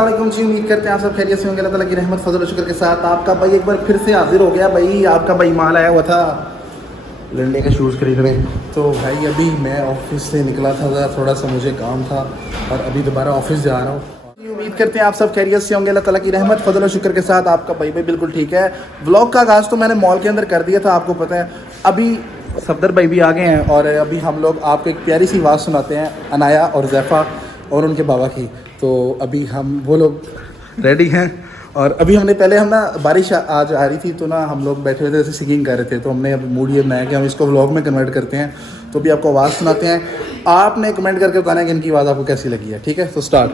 वालेकुम जी, उम्मीद करते हैं आप सब खैरियत से होंगे। अल्लाह ताला की रहमत फजल और शुक्र के साथ आपका भाई एक बार फिर से हाजिर हो गया। भाई आपका भाई माल आया हुआ था लंडे के शूज़ खरीदने। तो भाई अभी मैं ऑफिस से निकला था, थोड़ा सा मुझे काम था और अभी दोबारा ऑफिस जा रहा हूँ। उम्मीद करते हैं आप सब खैरियत से होंगे। अल्लाह ताला की रहमत फजल और शुक्र के साथ आपका भाई भी बिल्कुल ठीक है। व्लॉग का आगाज़ तो मैंने मॉल के अंदर कर दिया था, आपको पता है। अभी सफदर भाई भी आ गए हैं और अभी हम लोग आपको एक प्यारी सी आवाज़ सुनाते हैं अनाया और ज़ैफ़ा और उनके बाबा की। तो अभी हम वो लोग रेडी हैं और अभी हमने पहले हम ना बारिश आज आ रही थी तो ना हम लोग बैठे हुए थे ऐसे सिंगिंग कर रहे थे। तो हमने अब मूड ये बनाया कि हम इसको व्लॉग में कन्वर्ट करते हैं। तो अभी आपको आवाज़ सुनाते हैं, आपने कमेंट करके बताना है कि इनकी आवाज़ आपको कैसी लगी है। ठीक है, तो स्टार्ट।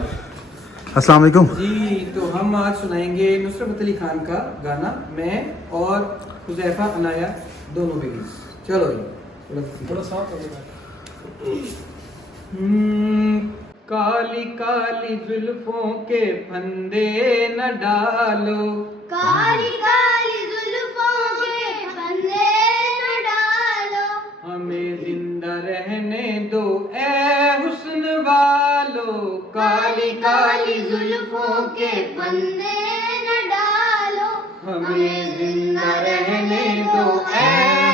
अस्सलाम वालेकुम जी। तो हम आज सुनाएंगे नुसरत फतेह अली खान का गाना मैं और हुज़ैफा अनाया दोनों बेबीज। चलो थोड़ा साफ काली काली जुल्फों के फंदे न डालो, काली काली जुल्फों के फंदे न डालो, हमें जिंदा रहने दो ए हुस्न वालो। काली काली जुल्फों के फंदे न डालो, हमें जिंदा रहने दो ए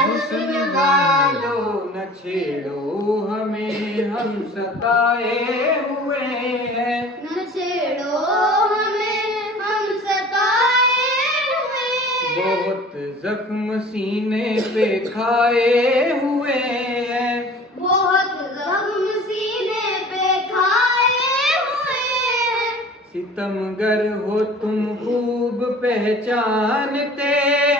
हुस्न वालो। न छेड़ो हमें हम सताए हुए हैं, न छेड़ो हमें हम सताए हुए, बहुत जख्म सीने पे खाए हुए हैं, बहुत जख्म सीने पे खाए हुए हैं। सितमगर हो तुम खूब पहचानते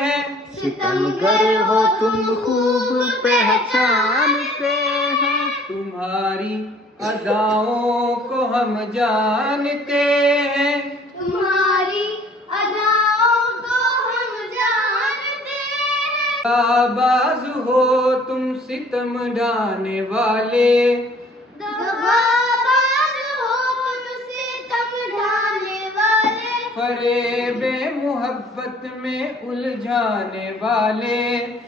हैं, सितमगर हो तुम खूब पहचानते हैं, तुम्हारी अदाओं को हम जानते हैं, तुम्हारी अदाओं को हम जानते हैं। आबाज हो तुम सितम ढाने वाले, दगाबाज हो तुम सितम ढाने वाले, फरेबे मोहब्बत में उलझाने वाले,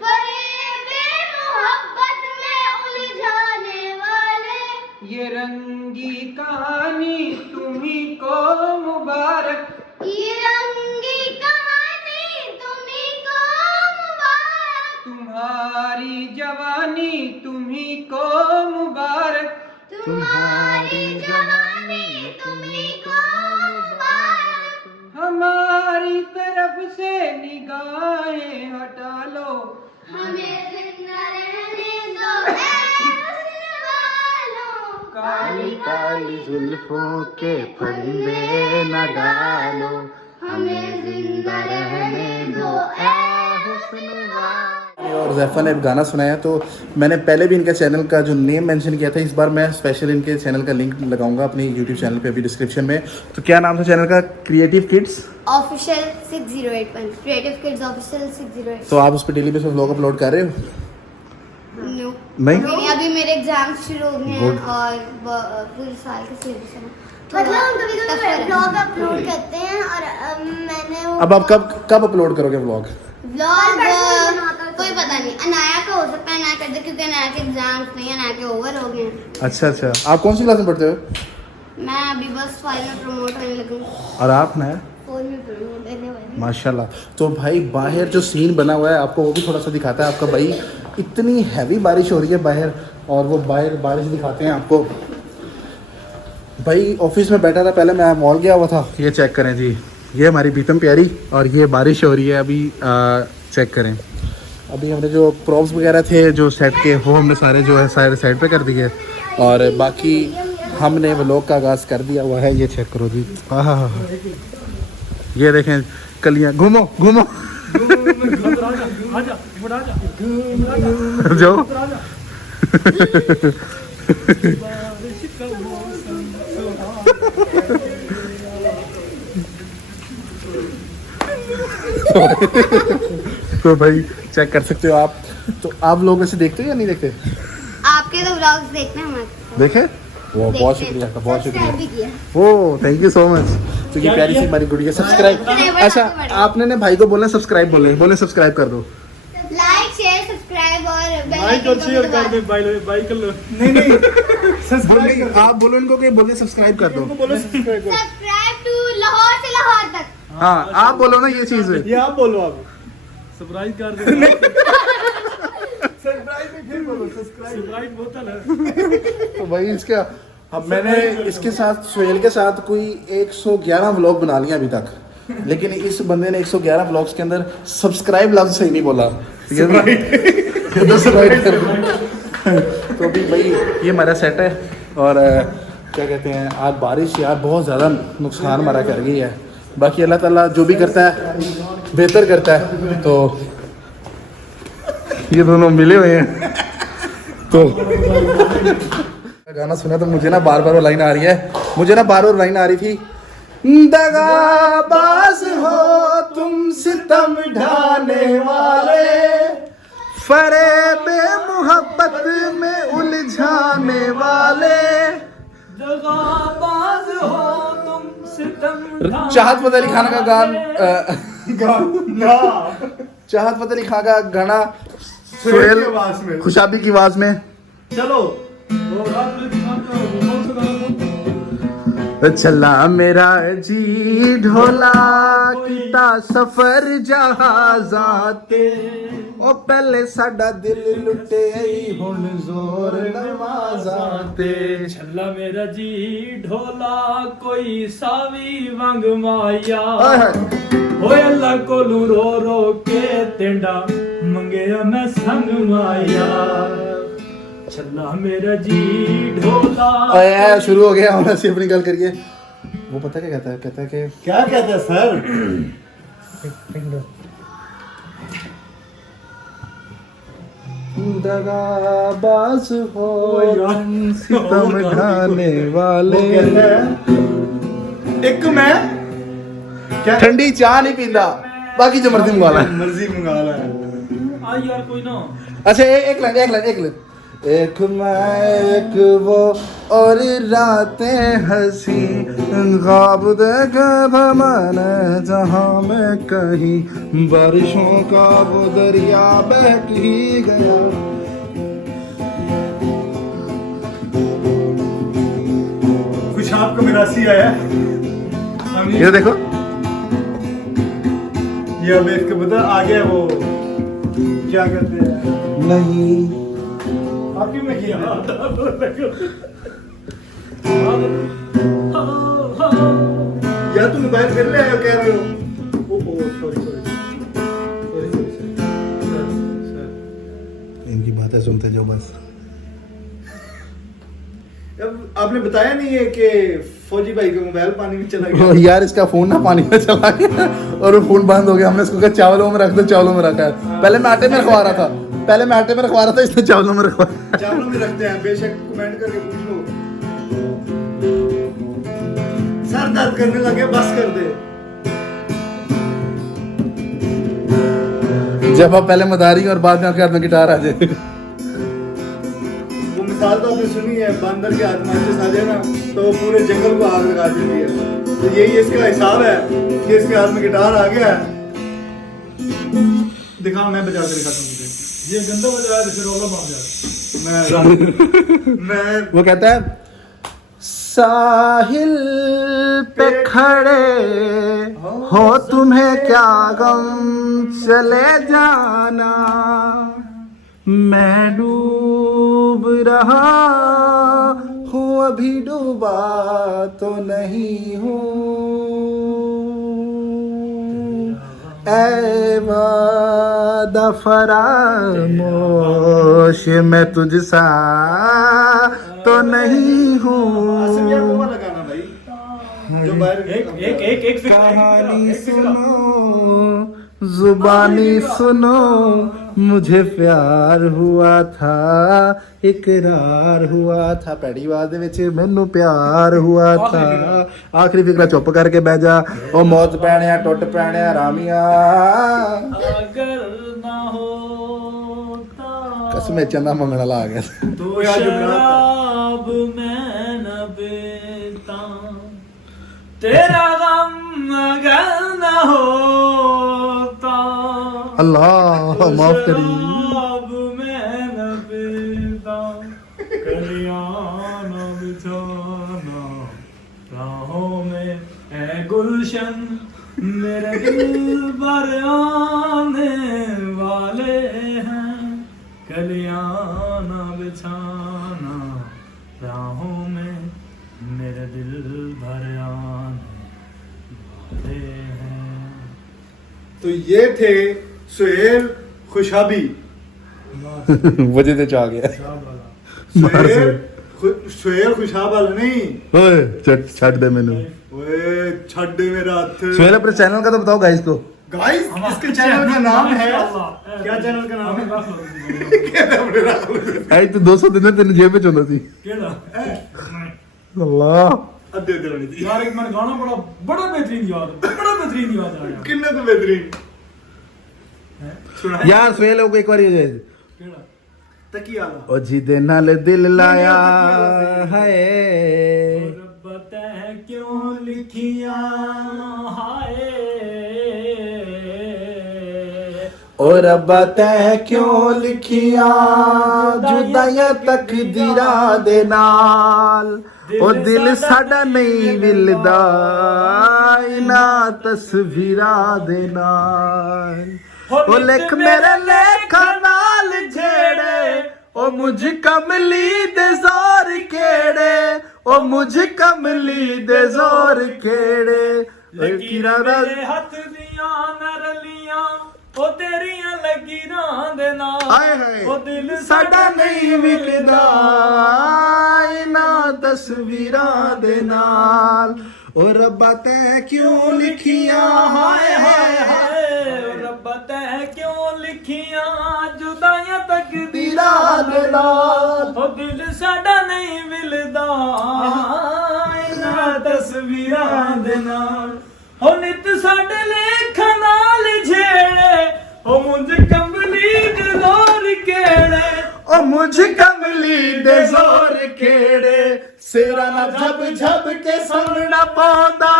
फरेबे मोहब्बत में उलझाने वाले। ये रंगी कहानी तुम्ही को मुबारक, ये रंगी कहानी तुम्ही को मुबारक, तुम्हारी जवानी तुम्ही को मुबारक, तुम्हारी जवानी तुम्ही को मुबारक। हमारी तरफ से निगाहें हटा लो, हमें जिंदा रहने दो ऐ हुस्न वालों। काली काली जुल्फों के फंदे न डालो, हमें जिंदा रहने दो ऐ हुस्न वालों। और ज़ैफ़ा ने गाना सुनाया। तो मैंने पहले भी इनके चैनल का जो नेम मेंशन किया था, इस बार मैं स्पेशल इनके चैनल का लिंक लगाऊंगा अपनी यूट्यूब चैनल पे अभी डिस्क्रिप्शन में। तो क्या नाम था चैनल का? Creative kids official 6081, creative kids official 608। तो आप उस पर डेली बेस पे व्लॉग अपलोड कर रहे हो? नो नहीं? अभी मेरे एग्जाम शुरू हो गए Good. हैं और पूरे साल का सिलेबस है ना। मतलब हम कभी कभी व्लॉग अपलोड करते हैं और मैंने वो अब आप कब अपलोड करोगे व्लॉग? व्लॉग कोई पता नहीं, अनाया का हो सकता है, अनाया कर दे क्योंकि अनाया के एग्जाम्स नहीं, अनाया के ओवर हो गए हैं। अच्छा अच्छा, आप कौन सी क्लास में पढ़ते हो? मैं अभी बस 5 में प्रमोट होने लगूँ, और आप ना 4 में प्रमोट होने वाली। माशाल्लाह। तो भाई बाहर जो सीन बना हुआ है आपको वो भी थोड़ा सा दिखाता है आपका भाई। इतनी हैवी बारिश हो रही है बाहर और वो बाहर बारिश दिखाते हैं आपको। भाई ऑफिस में बैठा था, पहले मैं मॉल गया हुआ था। ये चेक करें जी, ये हमारी प्रीतम प्यारी और ये बारिश हो रही है अभी। चेक करें, अभी हमने जो प्रॉप्स वगैरह थे जो सेट के वो हमने सारे जो है सारे साइड पे कर दिए और बाकी हमने व्लॉग का आगाज़ कर दिया हुआ है। ये चेक करो जी, हाँ, ये देखें कलियाँ। घूमो घूमो जाओ। तो भाई चेक कर सकते हो आप। तो आप लोग ऐसे देखते हो या नहीं देखते? आपके तो व्लॉग्स देखने हमारे देखे वो, बहुत शुक्रिया आपका, बहुत सब्सक्राइब भी शुक्रिया। किया। ओ थैंक यू सो मच। तो ये प्यारी सी हमारी गुड़िया सब्सक्राइब। अच्छा आपने ना भाई को बोलना सब्सक्राइब, बोले सब्सक्राइब कर दो। लाइक शेयर सब्सक्राइब और बेल लाइक और शेयर कर दे बाई कर लो। नहीं सब्सक्राइब आप बोलो इनको कि बोले सब्सक्राइब कर दो। बोलो सब्सक्राइब करो। सब्सक्राइब टू हाँ आप बोलो ना ये चीज। ये आप बोलो आप सरप्राइज कर दो। सरप्राइज बोतल है। तो भाई इसका अब मैंने इसके साथ सोहेल के साथ कोई 111 व्लॉग बना लिया अभी तक, लेकिन इस बंदे ने 111 व्लॉग्स के अंदर सब्सक्राइब लफ्ज सही नहीं बोला। तो अभी भाई ये हमारा सेट है और क्या कहते हैं आज बारिश यार बहुत ज़्यादा नुकसान हमारा कर गई है। बाकी अल्लाह ताला जो भी करता है बेहतर करता है। तो ये दोनों मिले हुए हैं। तो गाना सुना तो मुझे ना बार बार वो लाइन आ रही है, मुझे ना बार बार लाइन आ रही थी, दगाबाज हो तुम सितम ढाने वाले, फरेब मोहब्बत में उलझाने वाले, दगाबाज हो तुम सितम चाहत फतेह अली खान का चाहत फतेह अली खान का गाना सोहेल खुशाबी की आवाज में। चलो चला मेरा जी ढोला किता सफर जहाज़ाते, ओ पहले साडा दिल लुटे हुण जोर नवाज़ाते। छल्ला मेरा जी ढोला कोई सावी वंग माया, होए अल्लाह कोलू रो रो के टेंडा मंगया मैं संग माया। छल्ला मेरा जी ढोला। ओए शुरू हो गया होना से अपनी गल करिए। वो पता क्या कहता है, कहता है कि क्या कहते हैं सर? दगाबाज हो तुम सितम ढाने वाले। एक मैं क्या ठंडी चाह नहीं पींदा, बाकी जो मर्जी मंगा ला। मर्जी मंगा ला यार कोई ना। अच्छा एक लाइन एक मैं एक वो और रातें हंसी ख्वाब देखा था मैंने जहाँ मैं कहीं बारिशों का वो दरिया बह ही गया। कुछ आपको मिरासी आया ये देखो ये अब इसके बता आ गया वो क्या कहते हैं नहीं आपकी में किया यार तुम मोबाइल फिर ले आए हो कह रहे हो। ओ सॉरी इनकी बातें सुनते जाओ बस। अब आपने बताया नहीं है कि फौजी भाई का मोबाइल पानी में चला गया। यार इसका फोन ना पानी में चला गया और वो फोन बंद हो गया। हमने इसको कहा चावलों में रख दो, चावलों में रखा है। पहले मैं आटे में रखवा रहा था, इसने चावलों में रखवा। चावलों में रखते हैं, बेशक कमेंट करके पूछ लो। सर दर्द करने लगे, बस कर दे। जब आप पहले मदारी और बाद में आपके हाथ में गिटार आ जाए। वो मिसाल तो आपने सुनी है, बंदर के हाथ माचिस आ जाए ना तो वो पूरे जंगल को आग लगा देती है। तो यही इसका हिसाब है कि इसके हाथ में गिटार आ गया है। दिखाओ मैं बजा के दिखाता हूँ तुझे। ये गंदा बजाया तो फिर रोला मार जाए। मैं वो कहता है साहिल पे खड़े हो तुम्हें क्या गम चले जाना, मैं डूब रहा हूँ अभी डूबा तो नहीं हूँ, ऐ वादा फरामोश मैं तुझसा तो नहीं हूँ। आसिफ यार वो वाला गाना भाई जो बाहर एक कहानी सुनो जुबानी सुनो, मुझे प्यार हुआ था इकरार हुआ था, पैड़ी आवाज ਦੇ ਵਿੱਚ ਮੈਨੂੰ प्यार हुआ था। आखिरी फिक्रा चुप करके बह जा, ओ मौत पैणिया टुट पैणिया रामिया, अगर ना होता कसम चंदा मंगण वाला आ गया। तो यार जो शराब मैं न पीता, तेरा गम अगर न होता, अल्लाह माफ करी। शराब मैं न पीता, कलियां न बिछाना राहों में, ऐ गुल गुलशन मेरे दिल भर आने वाले हैं, कलियाना बिछाना राहों में मेरे दिल भर आने वाले हैं। तो ये थे सुहेल खुशाबी। वजह से चाह गया सुहेल खुशाब वाला नहीं। ओए छੱਡ दे मैनू। ओए छड़ दे मेरा हाथ। सुहेल अपने चैनल का तो बताओ गाइस को। गाइस इसके चैनल का नाम है क्या? चैनल का नाम है आई तो 200 दिन तेन जेब में चोंदा सी। केड़ा अल्लाह अद्धे अद्धे वाली थी यार, एक मैंने गाना बड़ा बेहतरीन याद आया। किन्ने तो बेहतरीन सुना यार सुहेल को एक बार हो जाए केड़ा तकिया वाला। ओ जिदे नाल दिल लाया है रब्बा तैं क्यों लिखियां हाय, ओ रब्बा तैं क्यों लिखिया जुदाइयां तकदीरां दे नाल, ओ दिल साडा नहीं विलदा इना तस्वीरां दे नाल, ओ लिख मेरे लेखा नाल जेड़े, ओ मुझ कमली दे जोर केड़े, ओ मुझ कमली दे जोर केड़े, लकीरां मेरे हथ दियां नरलियां ओ तेरियां लकीरां दे नाल, हाय हाय ओ दिल साडा नहीं विकदा इना तस्वीरां दे नाल, ओ रब्बा तैं क्यों लिखिया हाय हाय हाय, रब्बा तैं क्यों लिखियां जुदाइयां तकदीरां दे नाल, ओ दिल साडा नहीं विलदा इना तस्वीरां दे नाल, ओ नित साडे लेखां नाल झेड़े, ओ मुंज कमली दे जोर केड़े, ओ मुझ कमली दे जोर केड़े, सेरा ना झब झब के संगना पांदा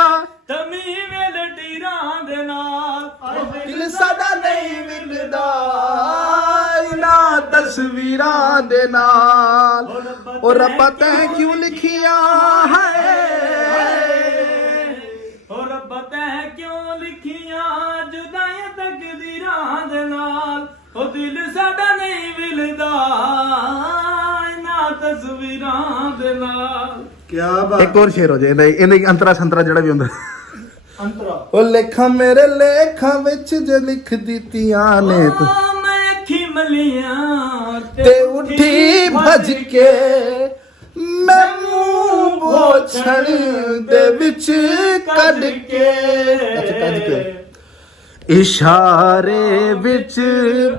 तमी वेल टीरां दे नाल, दिल साडा नहीं विकदा इना तस्वीरां दे नाल, ओ रब्बा तैं क्यों लिखिया है, ओ रब्बा तैं क्यों लिखियां जुदाइयां तकदीरां दे नाल, ओ दिल साडा नहीं विलदा इना तस्वीरां दे नाल। क्या बात। एक और शेर हो जाए ਇਹਦੇ ਅੰਤਰਾ ਸੰਤਰਾ ਜਿਹੜਾ ਵੀ ਹੁੰਦਾ अंतरा ਉਹ ਲੇਖਾਂ ਮੇਰੇ ਲੇਖਾਂ ਵਿੱਚ ਜੇ ਲਿਖ ਦਿੱਤੀਆਂ ਨੇ ਤੂੰ ओ मैं अखी मलियां ਤੇ ਉੱਠੀ ਭੱਜ ਕੇ ਮੈਂ ਮੂੰਹ ਬੋਛਣ ਦੇ ਵਿੱਚ ਕੱਢ ਕੇ ਇਸ਼ਾਰੇ ਵਿੱਚ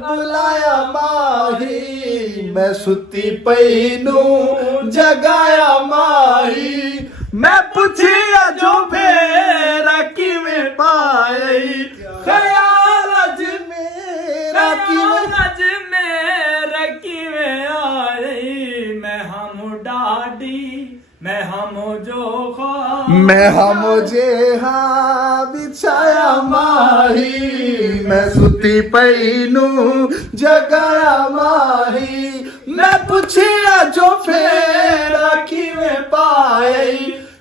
ਬੁਲਾਇਆ ਮਾਹੀ, ਮੈਂ ਸੁੱਤੀ ਪਈ ਨੂੰ ਜਗਾਇਆ ਮਾਹੀ, ਮੈਂ ਪੁੱਛਿਆ ਜੋ ਫੇਰਾ ਕਿਵੇਂ ਪਾਈ, ਖਿਆਲ ਅਜ ਮੇਰਾ ਕਿਵੇਂ अज मेरा किवें आई, मैं हम डाडी मैं हम जो ख्वाब, मैं हम मुझे हाँ बिछाया माही, मैं सुती पई नू जगाया माही, मैं पुछिया जो फेरा किवें पाई,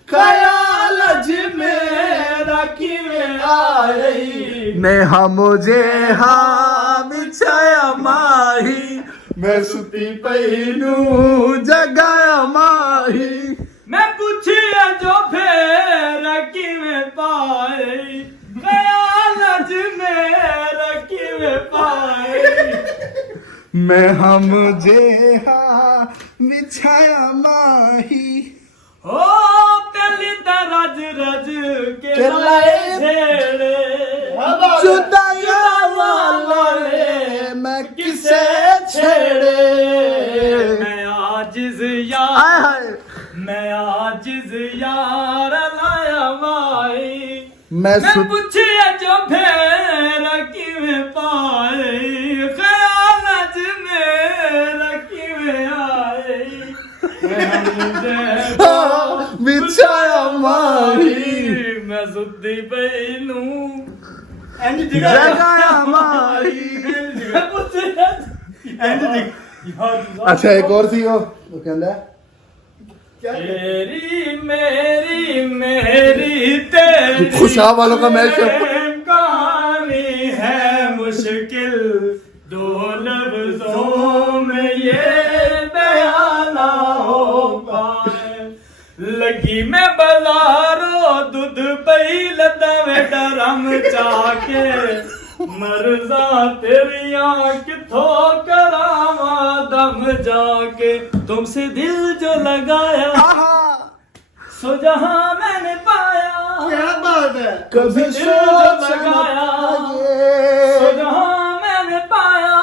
ख्याल अज मेरा किवें आई, मैं हम मुझे हाँ बिछाया माही, मैं सुती पई नू जगाया माही, मैं पूछिया जो फेरा किवें पाई, ख्याल अज मेरा किवें पाई, मैं हम जे हाँ बिछाया माही, ओ पहली तो रज रज के के लाए लाए झेड़े, जुदाइया वाले मैं किसे छेड़े, मैं आजिज आय यार हाय मैं आजिज यार लाया माई, मैं मैं पूछिया जो फेरा किवें पाई, ख्याल अज मेरा किवें आई, मैं मुझे बिछाया माही, मैं सुती पई नू इंज जगाया माही। मैं पूछिया इंज अच्छा एक और सी वो कहता है तेरी मेरी मेरी तेरी खुशहाल वालों का मैच है। प्रेम कहानी है मुश्किल, दो लफ्जों में ये बयां ना हो पाए। लगी मैं बाजारों दूध पई लदा में डरम चाके, मरजा तेरियां किथों करावा दम जाके। तुमसे दिल जो लगाया सो जहां मैंने पाया, क्या बात है। कभी दिल जो सोच लगाया लगाया सो जहां मैंने पाया।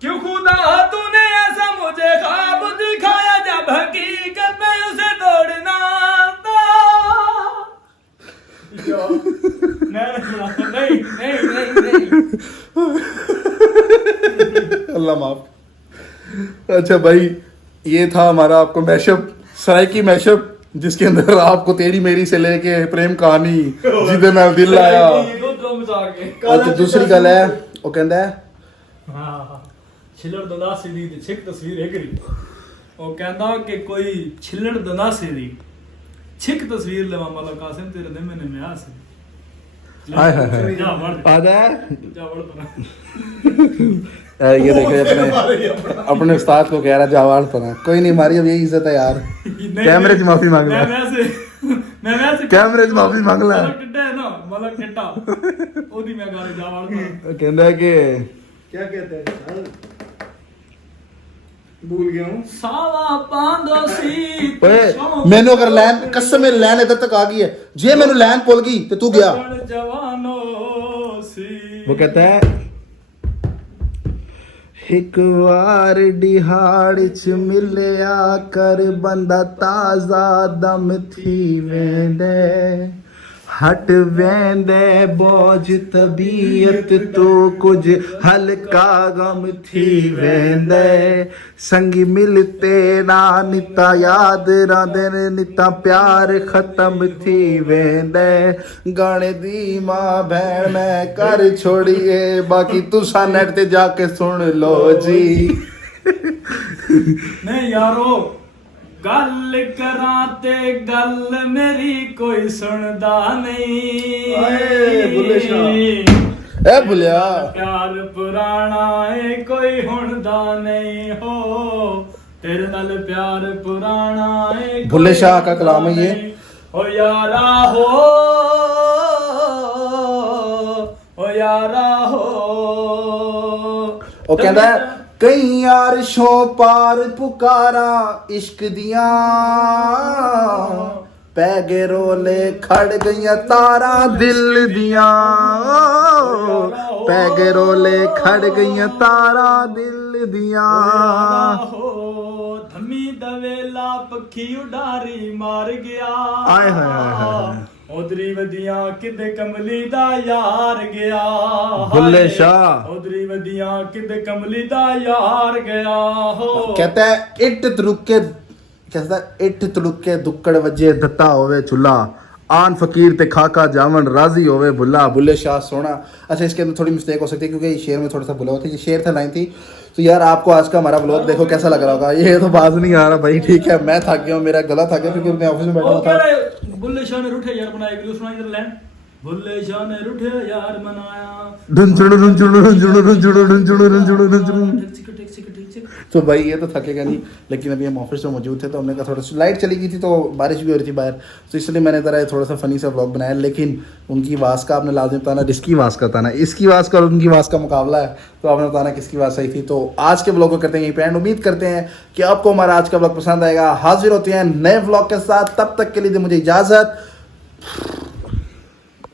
क्यों खुदा तूने ऐसा मुझे ख्वाब दिखाया, जब हकीकत में उसे दौड़ना था। नहीं नहीं नहीं नहीं। अल्लाह माफ। अच्छा भाई, ये था हमारा आपको मैशअप, सराइकी मैशअप, जिसके अंदर आपको तेरी मेरी से लेके प्रेम कहानी जिदे नाल दिल आया। अच्छा दूसरी गल है, वो कहता है छिलड़ दनासी दी ते छिक तस्वीर एकरी। ਉਹ ਕਹਿੰਦਾ ਕਿ ਕੋਈ ਛਿੱਲੜ ਦਨਾਸੇ ਦੀ ਛਿਕ ਤਸਵੀਰ ਲਵਾ ਮਲਾ ਕਾਸਿਮ ਤੇਰੇ ਦੇ ਮੈਨੇ ਮਿਆ ਸੀ। हाय हाय हाय ਜਾ ਵੜ आजा ਜਾ ਵੜ ਪਰਾਂ। ये देखो अपने उस्ताद को कह रहा जवाब पढ़ा। कोई नहीं, हमारी अब यही इज्जत है यार। कैमरे की माफी मांग ला, ਮੈਂ ਵੈਸੇ कैमरे की माफी मांग ला। ਮਤਲਬ ਟਿੱਡਾ ਹੈ ਨਾ, ਮਤਲਬ ਟਿੱਡਾ ਉਹਦੀ ਮੈਂ ਗੱਲ ਜਾ ਵੜ ਪਰਾਂ। कहता है कि क्या कहते हैं, भूल गया हूँ। ਸਾਵਾ ਪਾਂਦੋ ਸੀ ओए मैंने अगर लैन कसम में लैन इधर तक आ गई है, जे मैंने लैन भूल गई तो तू गया। जवानो सी वो कहता है एक वार दिहाड़ च मिलिया कर बंदा ताजा दम थी वेंदे, हट वेंदे बोझ तबीयत तो कुछ हल्का गम थी वेंदे। संगी मिलते ना निता याद रांदे निता प्यार खत्म थी वेंदे। गाने दी मां भैन मैं कर छोड़िए, बाकी तुसा नेट ते जाके सुन लो जी। नहीं यारो गल करा ते गल मेरी कोई सुनदा नहीं। आए, बुल्ले शाह। ए भुलिया प्यार पुराना है कोई हुणदा नहीं हो, तेरे नाल प्यार पुराना है बुल्ले शाह का कलाम है ये। ओ यारा हो, ओ यारा हो। वो कहता है कई यारशों पार पुकारा इश्क दिया, पैगे रोले खड़ गईया तारा दिल दिया। पैगे रोले खड़ गईया तारा दिल दिया। धमी दवेला पखी उडारी मार गया। आए हाय हाय हाय। उधरी वदियां किद कमली दा यार गया। बुल्ले शाह। उधरी वदियां किद कमली दा यार गया हो। कहता है इट तरुके, कहता है इट तरुके दुक्कड़ वजे दत्ता होवे चुल्ला, आन फकीर ते खाका जावन राजी होवे भुल्ला। बुल्ले शाह सोना। अच्छा इसके अंदर थोड़ी मिस्टेक हो सकती है क्योंकि शेर में थोड़ा सा भुला हुआ था, ये शेर था लाइन थी। तो यार आपको आज का हमारा व्लॉग देखो कैसा लग रहा होगा। ये तो बात नहीं आ रहा भाई, ठीक है मैं थक गया हूँ, मेरा गला थक गया क्योंकि मैं ऑफिस में बैठा ओ हुआ था। कह रहे बुल्ले शाह ने रूठे यार बनाया, वीडियो सुनाई इधर लैंड। बुल्ले शाह ने रूठे यार बनाया। तो भाई ये तो थकेगा नहीं, लेकिन अभी हम ऑफिस में मौजूद थे तो हमने कहा थोड़ा सा लाइट चली गई थी तो बारिश भी हो रही थी बाहर, तो इसलिए मैंने तरह थोड़ा सा फनी सा व्लॉग बनाया। लेकिन उनकी आवाज़ का आपने लाजिम बताना, जिसकी आवाज़ का बताना, इसकी आवाज़ का और उनकी आवाज़ का मुकाबला है, तो आपने बताना किसकी आवाज़ सही थी। तो आज के व्लॉग को करते हैं यहीं पे एंड। उम्मीद करते हैं कि आपको हमारा आज का व्लॉग पसंद आएगा। हाजिर होते हैं नए व्लॉग के साथ, तब तक के लिए मुझे इजाज़त।